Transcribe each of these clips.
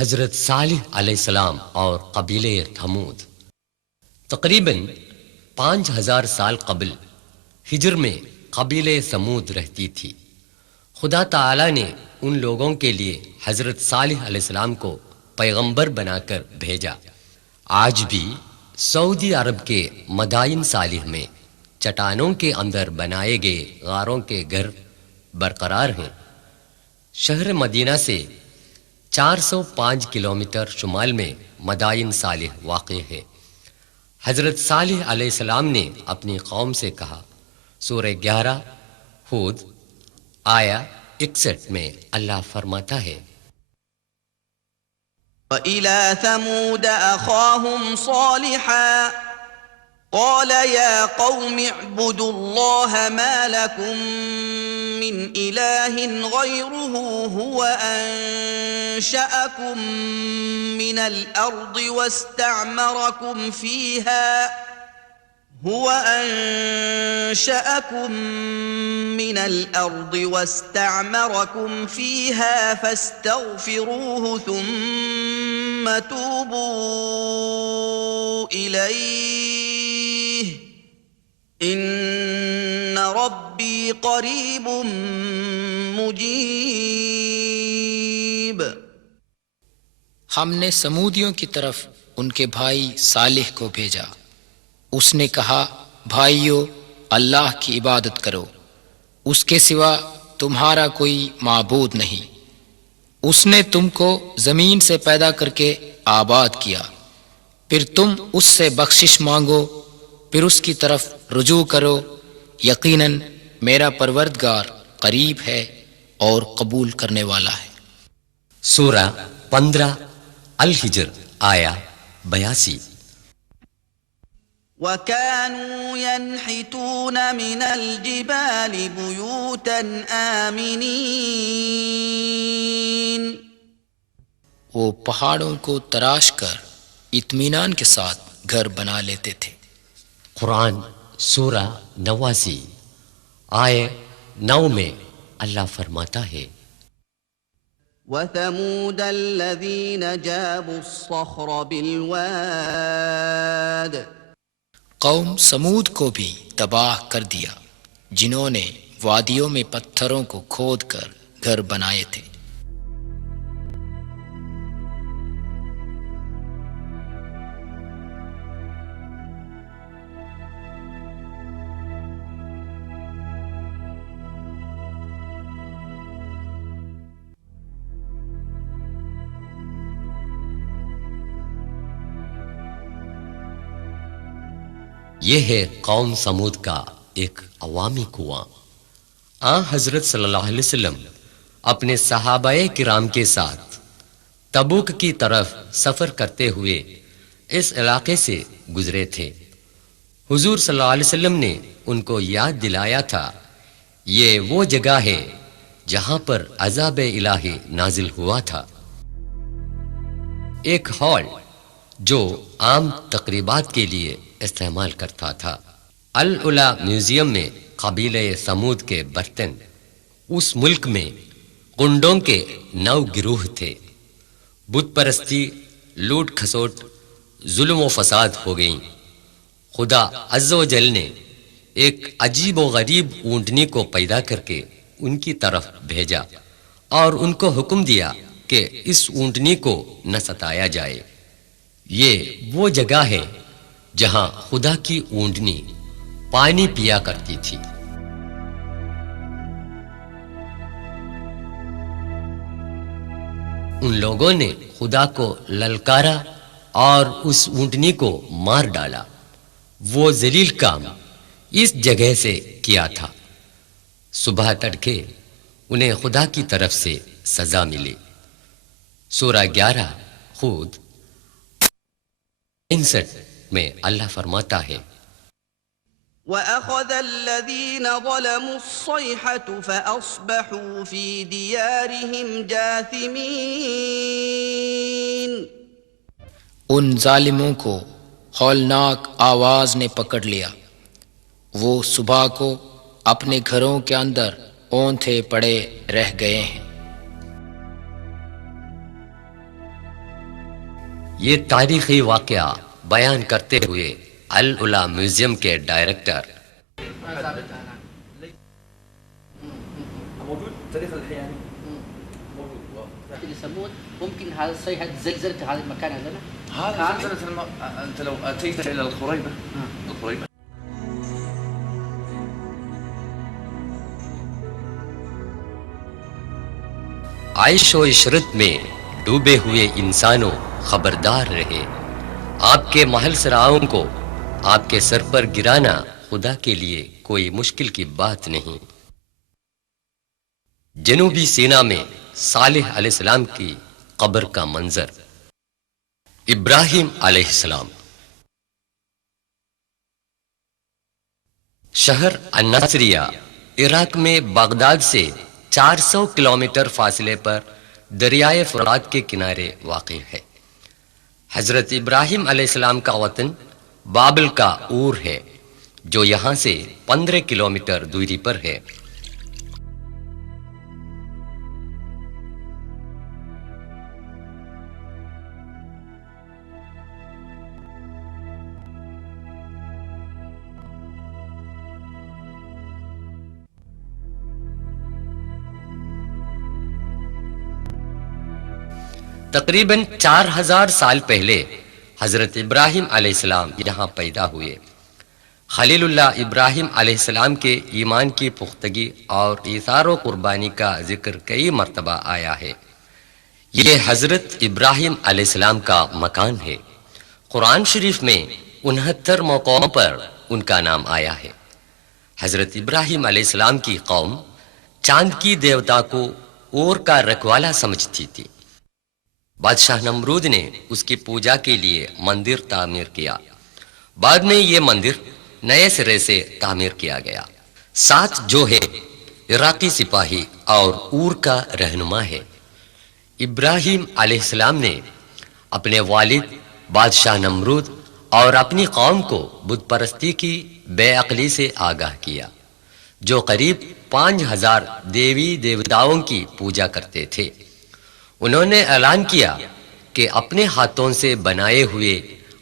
حضرت صالح علیہ السلام اور قبیلہ تھمود۔ تقریباً 5000 سال قبل ہجر میں قبیلہ ثمود رہتی تھی۔ خدا تعالی نے ان لوگوں کے لیے حضرت صالح علیہ السلام کو پیغمبر بنا کر بھیجا۔ آج بھی سعودی عرب کے مدائن صالح میں چٹانوں کے اندر بنائے گئے غاروں کے گھر برقرار ہیں۔ شہر مدینہ سے 405 کلومیٹر شمال میں مدائن صالح واقع ہے۔ حضرت صالح علیہ السلام نے اپنی قوم سے کہا، سورہ 11 ہود آیا 61 میں اللہ فرماتا ہے، وَإِلَى ثَمُودَ أَخَاهُمْ صَالِحًا قَالَ يَا قَوْمِ اعْبُدُوا اللَّهَ مَا لَكُمْ مِنْ إِلَٰهٍ غَيْرُهُ هُوَ أَنشَأَكُم مِّنَ الْأَرْضِ واستعمركم فيها فاستغفروه ثم توبوا إليه إن ربي قريب مجيب۔ ہم نے سمودیوں کی طرف ان کے بھائی صالح کو بھیجا۔ اس نے کہا، بھائیو اللہ کی عبادت کرو، اس کے سوا تمہارا کوئی معبود نہیں۔ اس نے تم کو زمین سے پیدا کر کے آباد کیا، پھر تم اس سے بخشش مانگو، پھر اس کی طرف رجوع کرو۔ یقیناً میرا پروردگار قریب ہے اور قبول کرنے والا ہے۔ سورہ 15 الحجر آیا 82۔ وَكَانُوا يَنْحِتُونَ مِنَ الْجِبَالِ بُيُوتًا آمِنِينَ۔ وہ پہاڑوں کو تراش کر اطمینان کے ساتھ گھر بنا لیتے تھے۔ قرآن سورہ 89 آیے 9 میں اللہ فرماتا ہے، وَثَمُودَ الَّذِينَ جَابُوا الصَّخْرَ بِالْوَادِ۔ قوم سمود کو بھی تباہ کر دیا، جنہوں نے وادیوں میں پتھروں کو کھود کر گھر بنائے تھے۔ یہ ہے قوم سمود کا ایک عوامی کنواں۔ حضرت صلی اللہ علیہ وسلم اپنے صحابہ کرام کے ساتھ تبوک کی طرف سفر کرتے ہوئے اس علاقے سے گزرے تھے۔ حضور صلی اللہ علیہ وسلم نے ان کو یاد دلایا تھا، یہ وہ جگہ ہے جہاں پر عذاب الہی نازل ہوا تھا۔ ایک ہال جو عام تقریبات کے لیے استعمال کرتا تھا۔ العلا میوزیم میں قبیلہ ثمود کے برتن۔ اس ملک میں گنڈوں کے 9 گروہ تھے۔ بت پرستی، لوٹ کھسوٹ، ظلم و فساد ہو گئیں۔ خدا عز و جل نے ایک عجیب و غریب اونٹنی کو پیدا کر کے ان کی طرف بھیجا اور ان کو حکم دیا کہ اس اونٹنی کو نہ ستایا جائے۔ یہ وہ جگہ ہے جہاں خدا کی اونٹنی پانی پیا کرتی تھی۔ ان لوگوں نے خدا کو للکارا اور اس اونٹنی کو مار ڈالا۔ وہ ذلیل کام اس جگہ سے کیا تھا۔ صبح تڑکے انہیں خدا کی طرف سے سزا ملی۔ سورہ 11 ہود 59 میں اللہ فرماتا ہے، وَأَخَذَ الَّذِينَ ظَلَمُوا الصَّيْحَةُ فَأَصْبَحُوا فِي دِيَارِهِمْ جَاثِمِينَ۔ ان ظالموں کو ہولناک آواز نے پکڑ لیا، وہ صبح کو اپنے گھروں کے اندر اونتھے پڑے رہ گئے ہیں۔ یہ تاریخی واقعہ بیان کرتے ہوئے العلا میوزیم کے ڈائریکٹر موجود تاريخ الحياني موجود ثمود ممكن هذا الصيحة زلزلت هذا المكان عندنا؟ هذا زلزلة أنت لو أتيت إلى الخريبة عیش و عشرت میں ڈوبے ہوئے انسانوں خبردار رہے، آپ کے محل سراؤں کو آپ کے سر پر گرانا خدا کے لیے کوئی مشکل کی بات نہیں۔ جنوبی سینا میں صالح علیہ السلام کی قبر کا منظر، ابراہیم علیہ السلام۔ شہر الناصریہ عراق میں بغداد سے 400 کلومیٹر فاصلے پر دریائے فرات کے کنارے واقع ہے۔ حضرت ابراہیم علیہ السلام کا وطن بابل کا اور ہے جو یہاں سے 15 کلومیٹر دوری پر ہے۔ تقریباً 4000 سال پہلے حضرت ابراہیم علیہ السلام یہاں پیدا ہوئے۔ خلیل اللہ ابراہیم علیہ السلام کے ایمان کی پختگی اور ایثار و قربانی کا ذکر کئی مرتبہ آیا ہے۔ یہ حضرت ابراہیم علیہ السلام کا مکان ہے۔ قرآن شریف میں 69 موقعوں پر ان کا نام آیا ہے۔ حضرت ابراہیم علیہ السلام کی قوم چاند کی دیوتا کو اور کا رکھوالا سمجھتی تھی۔ بادشاہ نمرود نے اس کی پوجا کے لیے مندر تعمیر کیا۔ بعد میں یہ مندر نئے سرے سے تعمیر کیا گیا۔ ساتھ جو ہے عراقی سپاہی اور اور کا رہنما ہے۔ ابراہیم علیہ السلام نے اپنے والد بادشاہ نمرود اور اپنی قوم کو بت پرستی کی بے عقلی سے آگاہ کیا، جو قریب 5000 دیوی دیوتاؤں کی پوجا کرتے تھے۔ انہوں نے اعلان کیا کہ اپنے ہاتھوں سے بنائے ہوئے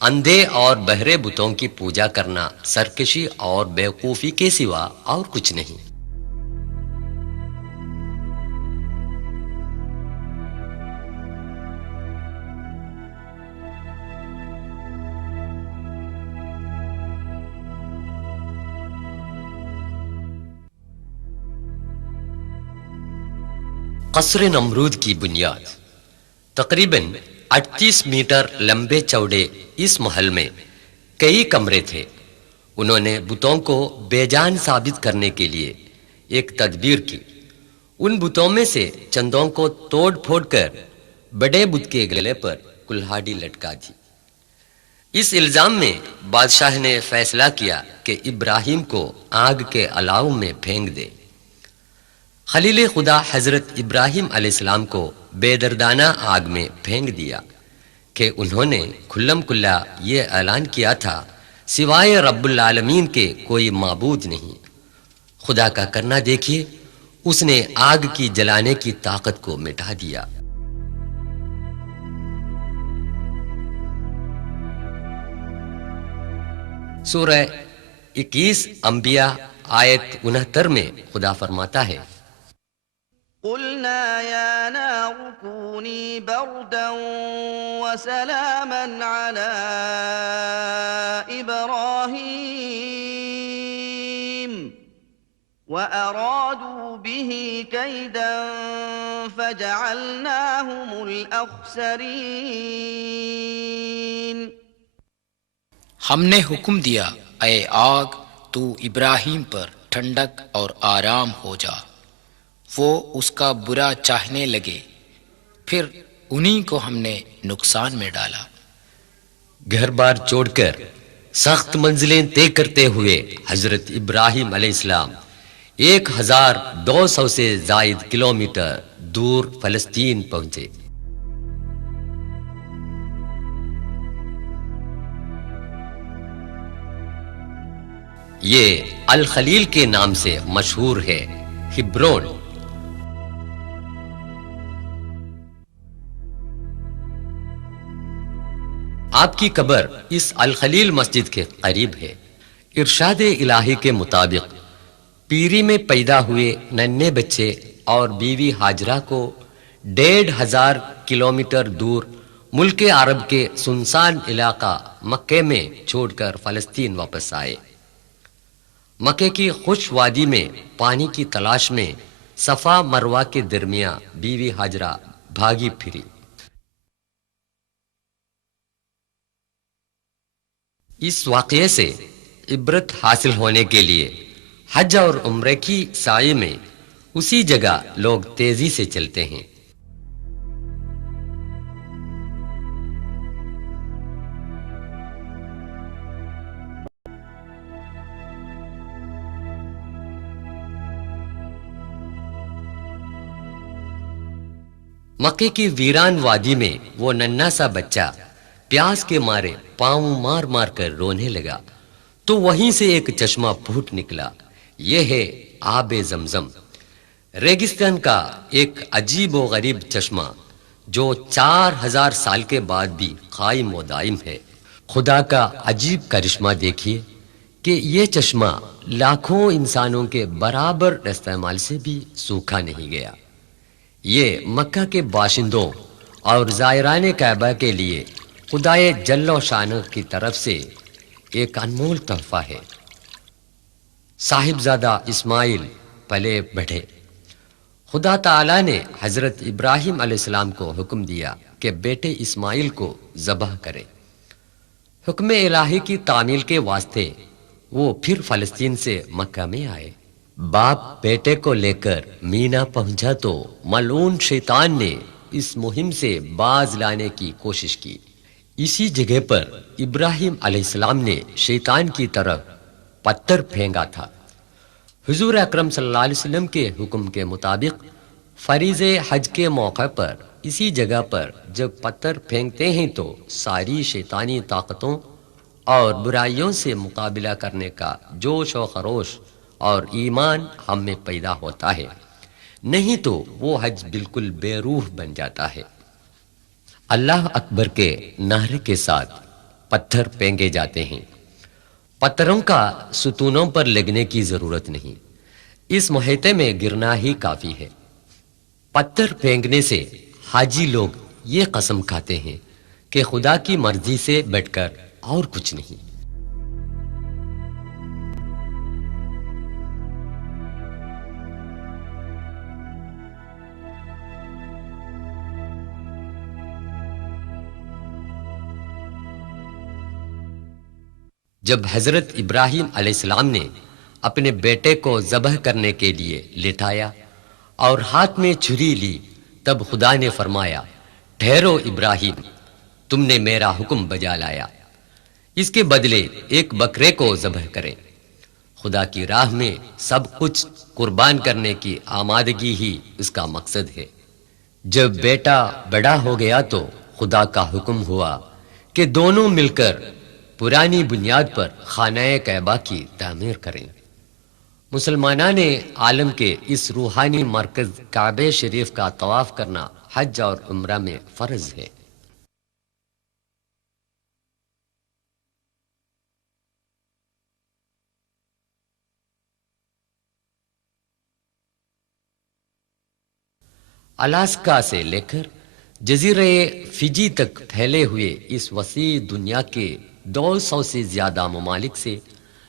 اندھے اور بہرے بتوں کی پوجا کرنا سرکشی اور بیوقوفی کے سوا اور کچھ نہیں۔ قصر نمرود کی بنیاد تقریباً 38 میٹر لمبے چوڑے اس محل میں کئی کمرے تھے۔ انہوں نے بتوں کو بے جان ثابت کرنے کے لیے ایک تدبیر کی۔ ان بتوں میں سے چندوں کو توڑ پھوڑ کر بڑے بت کے گلے پر کلہاڑی لٹکا دی۔ اس الزام میں بادشاہ نے فیصلہ کیا کہ ابراہیم کو آگ کے الاؤ میں پھینک دے۔ خلیل خدا حضرت ابراہیم علیہ السلام کو بے دردانہ آگ میں پھینک دیا کہ انہوں نے کھلم کھلا یہ اعلان کیا تھا سوائے رب العالمین کے کوئی معبود نہیں۔ خدا کا کرنا دیکھیے، اس نے آگ کی جلانے کی طاقت کو مٹا دیا۔ سورہ 21 انبیاء آیت 69 میں خدا فرماتا ہے، قلنا يا نار كوني بردا وسلاما على إبراهيم وأرادوا به كيدا فجعلناهم الأخسرين۔ ہم نے حکم دیا اے آگ تو ابراہیم پر ٹھنڈک اور آرام ہو جا۔ وہ اس کا برا چاہنے لگے، پھر انہی کو ہم نے نقصان میں ڈالا۔ گھر بار چھوڑ کر سخت منزلیں طے کرتے ہوئے حضرت ابراہیم علیہ السلام 1200 سے زائد کلومیٹر دور فلسطین پہنچے۔ یہ الخلیل کے نام سے مشہور ہے، ہبرون۔ آپ کی قبر اس الخلیل مسجد کے قریب ہے۔ ارشاد الہی کے مطابق پیری میں پیدا ہوئے ننھے بچے اور بیوی ہاجرہ کو 1500 کلومیٹر دور ملک عرب کے سنسان علاقہ مکے میں چھوڑ کر فلسطین واپس آئے۔ مکے کی خوش وادی میں پانی کی تلاش میں صفا مروہ کے درمیان بیوی ہاجرہ بھاگی پھری۔ اس واقعے سے عبرت حاصل ہونے کے لیے حج اور عمرے کی سعی میں اسی جگہ لوگ تیزی سے چلتے ہیں۔ مکے کی ویران وادی میں وہ ننھا سا بچہ پیاس کے مارے پاؤں مار مار کر رونے لگا تو وہیں سے ایک چشمہ پھوٹ نکلا۔ یہ ہے آب زمزم، ریگستان کا ایک عجیب و غریب چشمہ جو 4000 سال کے بعد بھی قائم و دائم ہے۔ خدا کا عجیب کرشمہ دیکھیے کہ یہ چشمہ لاکھوں انسانوں کے برابر استعمال سے بھی سوکھا نہیں گیا۔ یہ مکہ کے باشندوں اور زائران کعبہ کے لیے خدائے جل و شانہ کی طرف سے ایک انمول تحفہ ہے۔ صاحبزادہ اسماعیل پلے بڑھے۔ خدا تعالی نے حضرت ابراہیم علیہ السلام کو حکم دیا کہ بیٹے اسماعیل کو ذبح کرے۔ حکم الہی کی تعمیل کے واسطے وہ پھر فلسطین سے مکہ میں آئے۔ باپ بیٹے کو لے کر مینا پہنچا تو ملعون شیطان نے اس مہم سے باز لانے کی کوشش کی۔ اسی جگہ پر ابراہیم علیہ السلام نے شیطان کی طرف پتھر پھینکا تھا۔ حضور اکرم صلی اللہ علیہ وسلم کے حکم کے مطابق فریضہ حج کے موقع پر اسی جگہ پر جب پتھر پھینکتے ہیں تو ساری شیطانی طاقتوں اور برائیوں سے مقابلہ کرنے کا جوش و خروش اور ایمان ہم میں پیدا ہوتا ہے، نہیں تو وہ حج بالکل بے روح بن جاتا ہے۔ اللہ اکبر کے نعرے کے ساتھ پتھر پھینکے جاتے ہیں۔ پتھروں کا ستونوں پر لگنے کی ضرورت نہیں، اس محیطے میں گرنا ہی کافی ہے۔ پتھر پھینکنے سے حاجی لوگ یہ قسم کھاتے ہیں کہ خدا کی مرضی سے بڑھ کر اور کچھ نہیں۔ جب حضرت ابراہیم علیہ السلام نے اپنے بیٹے کو ذبح کرنے کے لیے لٹایا اور ہاتھ میں چھری لی تب خدا نے فرمایا، ٹھہرو ابراہیم، تم نے میرا حکم بجا لایا، اس کے بدلے ایک بکرے کو ذبح کرے۔ خدا کی راہ میں سب کچھ قربان کرنے کی آمادگی ہی اس کا مقصد ہے۔ جب بیٹا بڑا ہو گیا تو خدا کا حکم ہوا کہ دونوں مل کر پرانی بنیاد پر خانہ کعبہ کی تعمیر کریں۔ مسلمانان عالم کے اس روحانی مرکز کعبہ شریف کا طواف کرنا حج اور عمرہ میں فرض ہے۔ الاسکا سے لے کر جزیرے فجی تک پھیلے ہوئے اس وسیع دنیا کے 200 سے زیادہ ممالک سے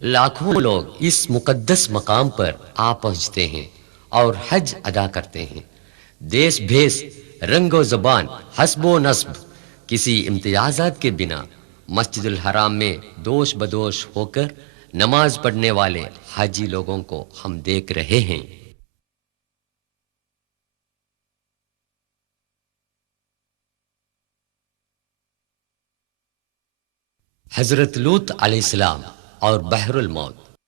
لاکھوں لوگ اس مقدس مقام پر آ پہنچتے ہیں اور حج ادا کرتے ہیں۔ دیس بھیس، رنگ و زبان، حسب و نسب، کسی امتیازات کے بنا مسجد الحرام میں دوش بدوش ہو کر نماز پڑھنے والے حاجی لوگوں کو ہم دیکھ رہے ہیں۔ حضرت لوط علیہ السلام اور بحر الموت۔